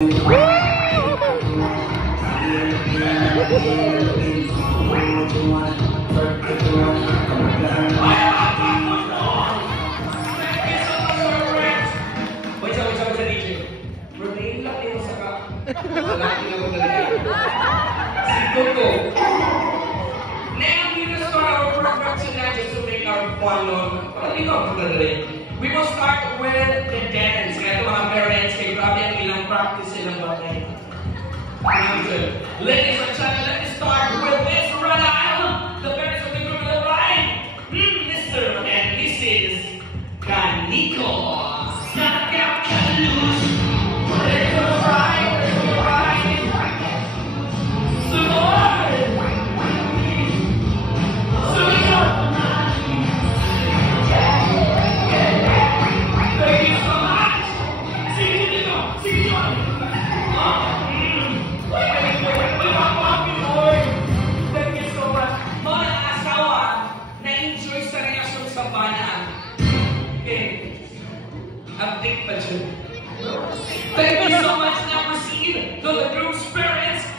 We will start with the dance. Kaya ito mga parents, kayo grabe ang ilang practice silang bagay. Ladies and gentlemen, let me start with this round. The parents will be group to the right. Mr. And this is Kaniko. Thank you so much. Now proceed to the group's parents.